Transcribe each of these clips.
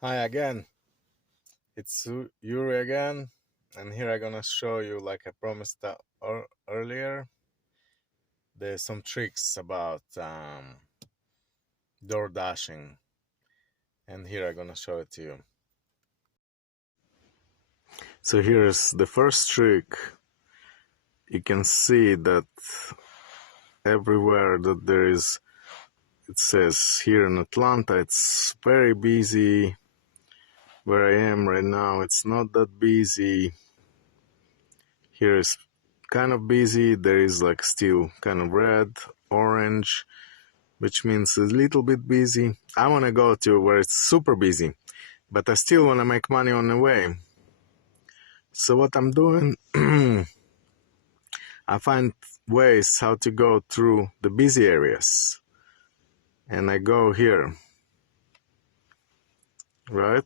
Hi again, it's Yuri again, and here I'm gonna show you, like I promised earlier, there's some tricks about door dashing, and here I'm gonna show it to you. So here's the first trick. You can see that everywhere that there is, it says here in Atlanta, it's very busy. Where I am right now, it's not that busy. Here is kind of busy. There is like still kind of red, orange, which means a little bit busy. I want to go to where it's super busy, but I still want to make money on the way. So what I'm doing, I find ways how to go through the busy areas. And I go here, right?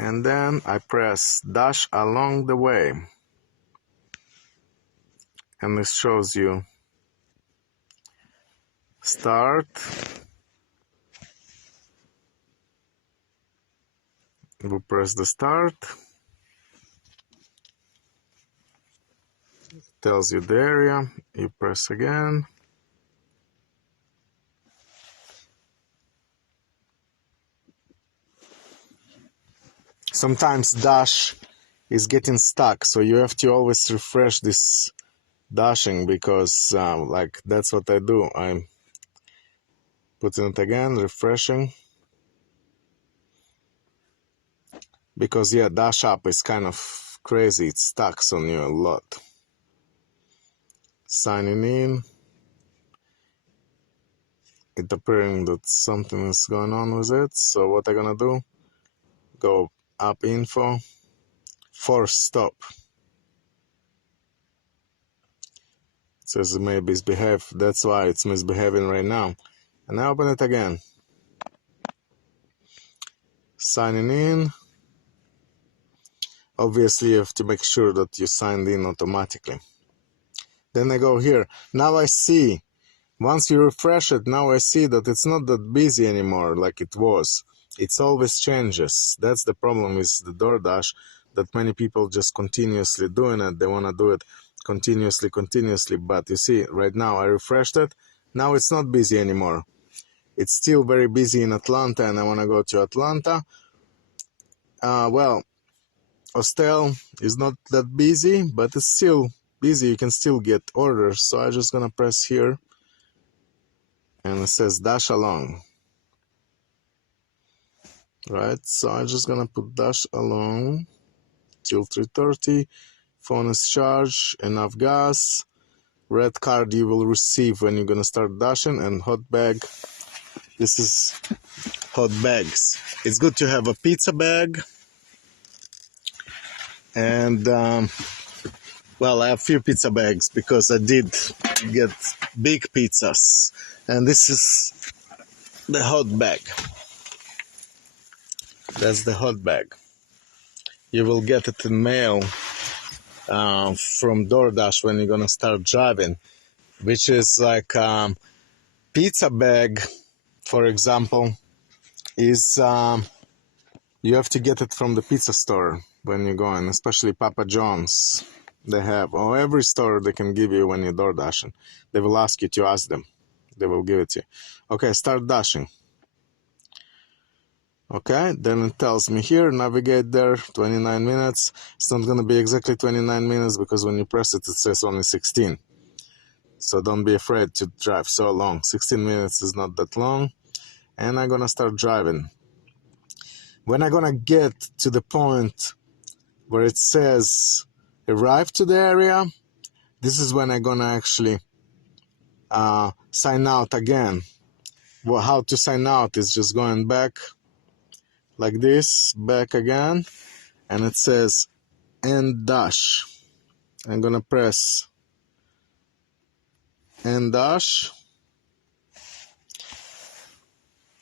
And then I press dash along the way. And it shows you start. We press the start. Tells you the area. You press again. Sometimes dash is getting stuck, so you have to always refresh this dashing, because like that's what I do. I'm putting it again, refreshing, because yeah, dash up is kind of crazy. It stacks on you a lot. Signing in, it appearing that something is going on with it. So what I'm gonna do, go up info, force stop. It says it may misbehave. That's why it's misbehaving right now. And I open it again. Signing in. Obviously, you have to make sure that you signed in automatically. Then I go here. Now I see, once you refresh it, now I see that it's not that busy anymore like it was. It's always changes. That's the problem with the DoorDash, that many people just continuously doing it. They want to do it continuously. But you see, right now I refreshed it. Now it's not busy anymore. It's still very busy in Atlanta, and I want to go to Atlanta. Well, Hostel is not that busy, but it's still busy. You can still get orders. So I'm just gonna press here, and it says dash along. Right, so I'm just gonna put dash along till 3:30. Phone is charged, enough gas. Red card you will receive when you're gonna start dashing, and hot bag. This is hot bags. It's good to have a pizza bag, and well, I have a few pizza bags because I did get big pizzas, and this is the hot bag. That's the hot bag. You will get it in mail from Doordash when you're gonna start driving, which is like pizza bag, for example, is you have to get it from the pizza store when you're going, especially Papa John's. They have, or every store they can give you when you're door dashing. They will ask you to ask them. They will give it to you. Okay, start dashing. Okay, then it tells me here, navigate there, 29 minutes. It's not going to be exactly 29 minutes because when you press it, it says only 16. So don't be afraid to drive so long. 16 minutes is not that long. And I'm going to start driving. When I'm going to get to the point where it says arrive to the area, this is when I'm going to actually sign out again. Well, how to sign out is just going back like this, back again, and it says end dash. I'm gonna press end dash.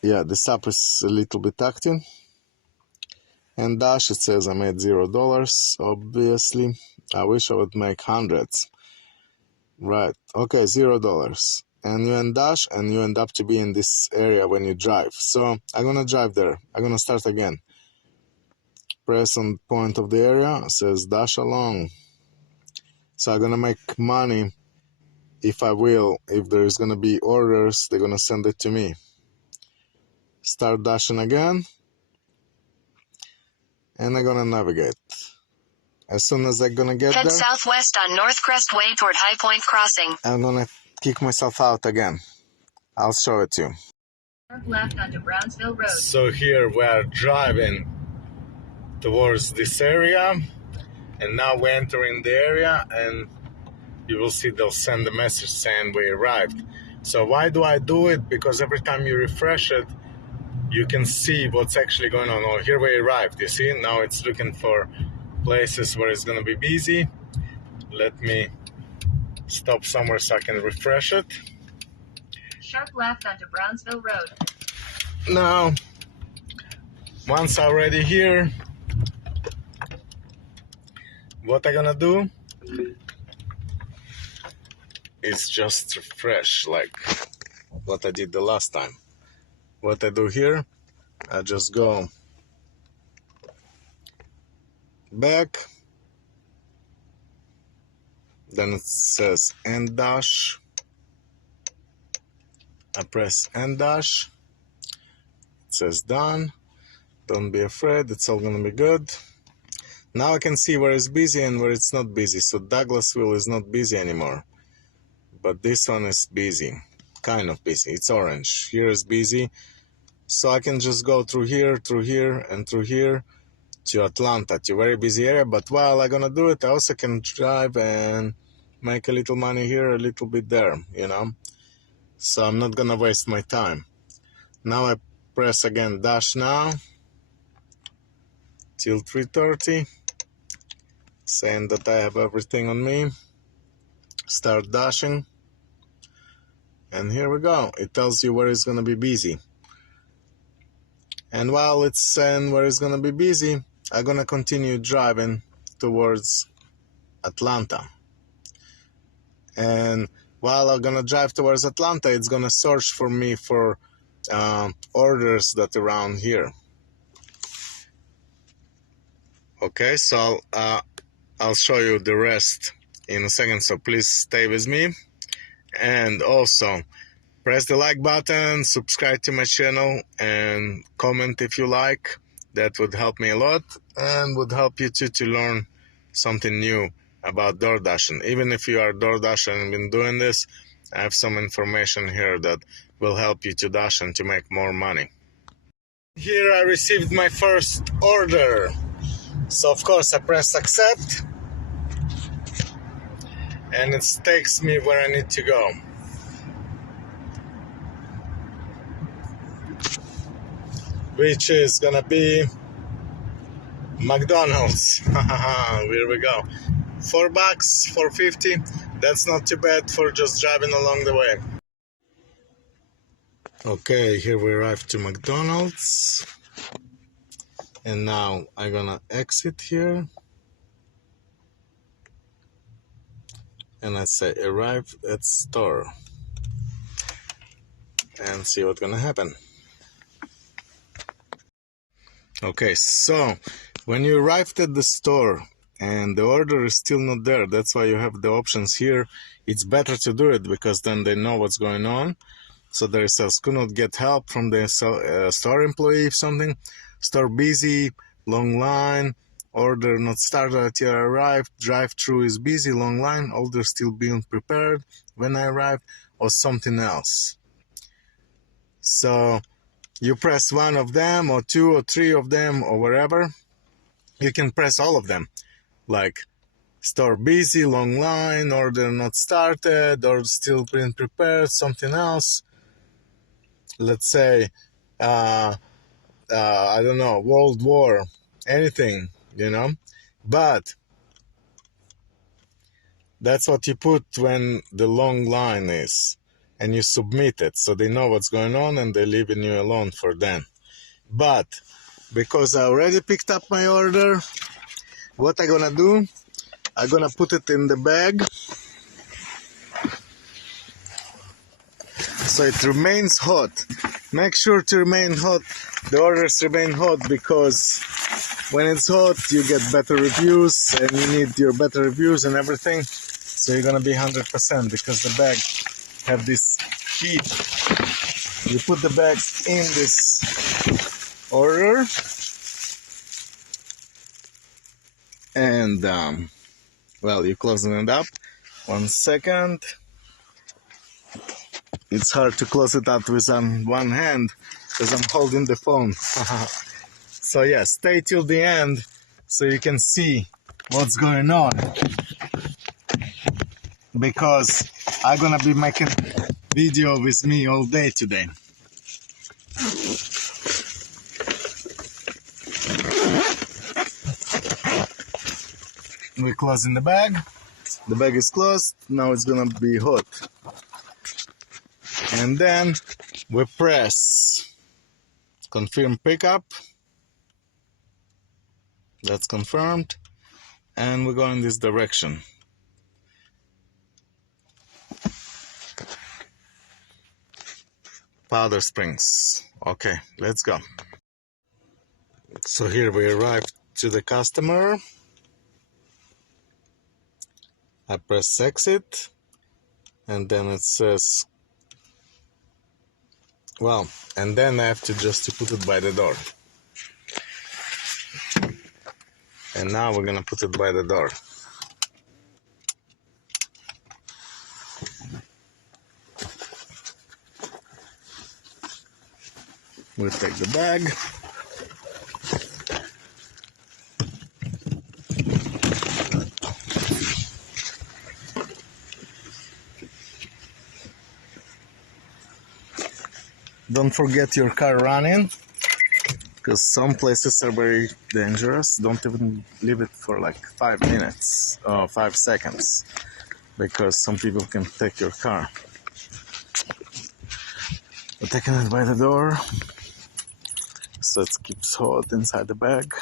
Yeah, this app is a little bit acting. End dash, it says I made $0, obviously. I wish I would make hundreds. Right, okay, $0. And you end dash, and you end up to be in this area when you drive. So I'm gonna drive there. I'm gonna start again. press on the point of the area, it says dash along. So I'm gonna make money if I will. If there's gonna be orders, they're gonna send it to me. Start dashing again, and I'm gonna navigate. As soon as I'm gonna get Head there, southwest on North Crest Way toward High Point Crossing. I'm gonna kick myself out again. I'll show it to you. Turn left onto Brownsville Road. So here we are driving towards this area, and now we're entering the area, and you will see they'll send a message saying we arrived. So why do I do it? Because every time you refresh it, you can see what's actually going on. Oh, here we arrived, you see? Now it's looking for places where it's going to be busy. Let me stop somewhere so I can refresh it. Sharp left onto Brownsville Road. Now, once already here, what I'm gonna do is just refresh like what I did the last time. What I do here, I just go back, then it says end dash. I press end dash. It says done. Don't be afraid, it's all gonna be good. Now I can see where it's busy and where it's not busy. So Douglasville is not busy anymore, but this one is busy, kind of busy. It's orange. Here is busy, so I can just go through here, and through here to Atlanta, to a very busy area. But while I'm gonna do it, I also can drive and make a little money here, a little bit there, you know. So I'm not gonna waste my time. Now I press again dash now till 3:30, saying that I have everything on me. Start dashing, and here we go. It tells you where it's gonna be busy. And while it's saying where it's gonna be busy, I'm gonna continue driving towards Atlanta. And while I'm gonna drive towards Atlanta, it's gonna search for me for orders that are around here. Okay, so I'll show you the rest in a second, so please stay with me. And also press the like button, subscribe to my channel, and comment if you like. That would help me a lot and would help you too to learn something new about Doordashing. Even if you are Doordash and been doing this, I have some information here that will help you to dash and to make more money. Here I received my first order. So of course I press accept, and it takes me where I need to go. Which is gonna be McDonald's. Here we go. $4, $4.50. That's not too bad for just driving along the way. Okay, here we arrived to McDonald's. And now I'm gonna exit here. And I say arrive at store. And see what's gonna happen. Okay, so when you arrived at the store and the order is still not there, that's why you have the options here. It's better to do it because then they know what's going on. So there says could not get help from the store employee, if something. Store busy, long line, order not started until I arrived, drive-through is busy, long line, order still being prepared when I arrived, or something else. So you press one of them, or two or three of them, or wherever. You can press all of them, like store busy, long line, order not started, or still being prepared, something else. Let's say, I don't know, World War, anything, you know. But that's what you put when the long line is, and you submit it, so they know what's going on and they're leaving you alone for them. But because I already picked up my order, what I'm gonna do, I'm gonna put it in the bag so it remains hot. Make sure to remain hot, the orders remain hot, because when it's hot, you get better reviews, and you need your better reviews and everything. So you're gonna be 100% because the bag have this heat. You put the bag in this order, and well, you closing it up. 1 second. It's hard to close it up with one hand because I'm holding the phone. So yeah, stay till the end so you can see what's going on, because I'm gonna be making video with me all day today. We're closing the bag. The bag is closed. Now it's gonna be hot. And then we press confirm pickup. That's confirmed. And we go in this direction. Powder Springs. Okay, let's go. So here we arrived to the customer. I press exit, and then it says, well, and then I have to just put it by the door. And now we're gonna put it by the door. We'll take the bag. Don't forget your car running, because some places are very dangerous. Don't even leave it for like 5 minutes or 5 seconds, because some people can take your car. We're taking it by the door, so it keeps hot inside the bag.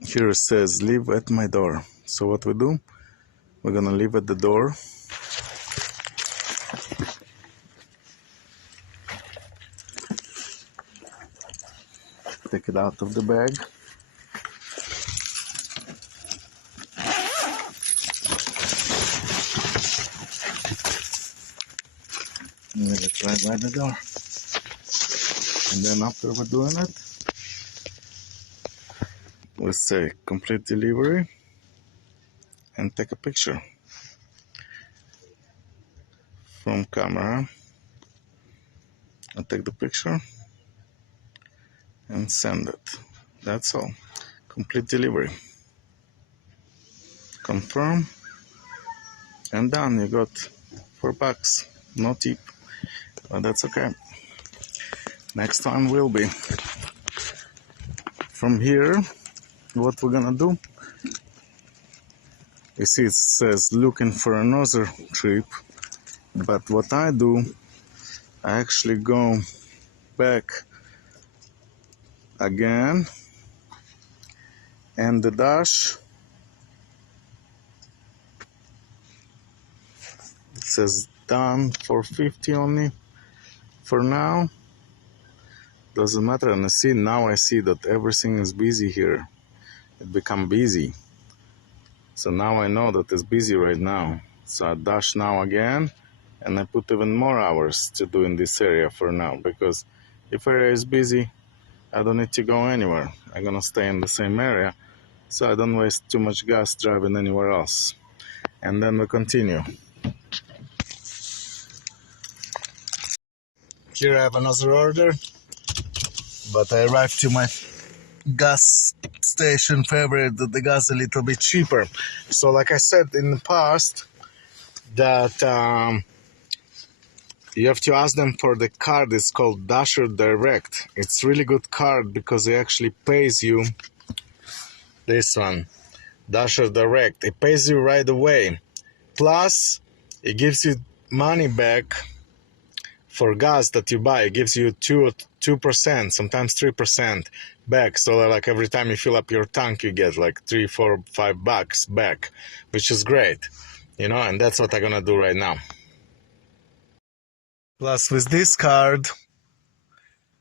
Here it says leave at my door. So what we do, we're gonna leave at the door. Take it out of the bag. And leave it right by the door. And then after we're doing it, we say complete delivery and take a picture from camera. I take the picture and send it. That's all. Complete delivery. Confirm and done. You got $4. No tip, but that's okay. Next time will be. From here, what we're gonna do, you see it says looking for another trip, but what I do, I actually go back again, and the dash, it says done for 50 only for now. Doesn't matter. And I see that everything is busy here. It become busy, so now I know that it's busy right now. So I dash now again, and I put even more hours to do in this area for now, because if area is busy, I don't need to go anywhere. I'm gonna stay in the same area, so I don't waste too much gas driving anywhere else. And then we continue. Here I have another order, but I arrived to my gas station favorite, that the gas a little bit cheaper. So like I said in the past, that you have to ask them for the card. It's called Dasher Direct. It's really good card because it actually pays you. This one, Dasher Direct, it pays you right away. Plus, it gives you money back for gas that you buy. It gives you 2%, sometimes 3% back. So like every time you fill up your tank, you get like $3, $4, $5 back, which is great, and that's what I'm gonna do right now. Plus with this card,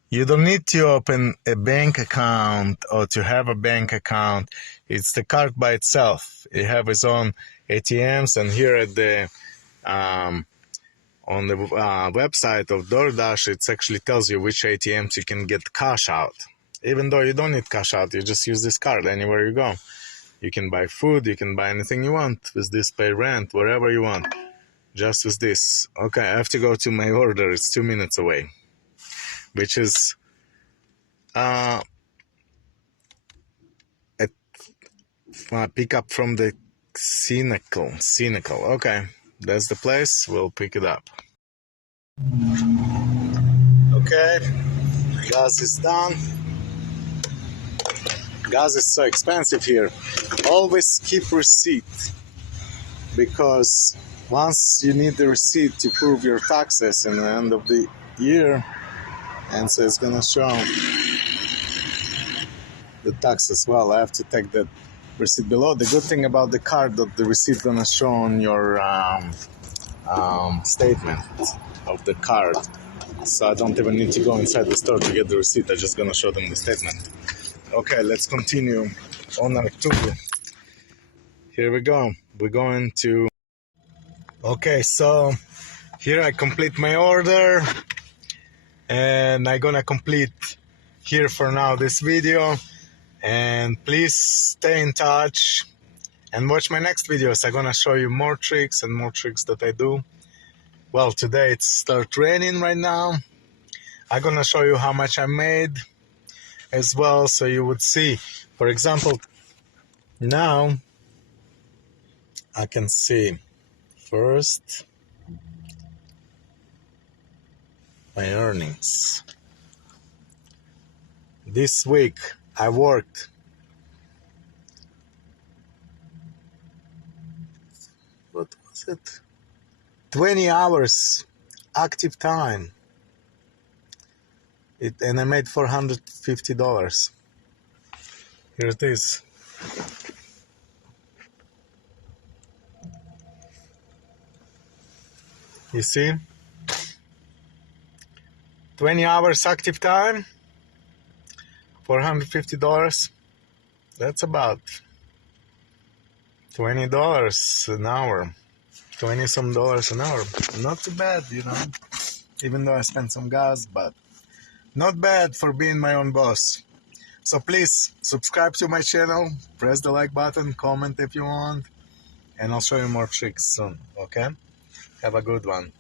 You don't need to open a bank account or to have a bank account. It's the card by itself. It have its own ATMs, and here at the on the website of Doordash, it actually tells you which ATMs you can get cash out. Even though you don't need cash out, you just use this card anywhere you go. You can buy food, you can buy anything you want with this, pay rent, wherever you want. Just with this. Okay, I have to go to my order. It's 2 minutes away, which is a pick up from the Cynical. Okay, that's the place. We'll pick it up. Okay, gas is done. Gas is so expensive here. Always keep receipt, because once you need the receipt to prove your taxes in the end of the year, and so it's gonna show the tax as well. I have to take that receipt below. The good thing about the card, that the receipt gonna show on your statement of the card, so I don't even need to go inside the store to get the receipt. I'm just gonna show them the statement. Okay, let's continue on our tour. Here we go. We're going to... Okay, so here I complete my order, and I'm gonna complete here for now this video. And please stay in touch and watch my next videos. I'm gonna show you more tricks and more tricks that I do. Well, today it's start raining right now. I'm gonna show you how much I made as well, so you would see. For example, now I can see first my earnings. This week I worked what was it? 20 hours active time. And I made $450. Here it is. You see? 20 hours active time, $450. That's about $20 an hour. 20 some dollars an hour. Not too bad, you know. Even though I spent some gas, but not bad for being my own boss. So please subscribe to my channel, press the like button, comment if you want, and I'll show you more tricks soon, okay? Have a good one.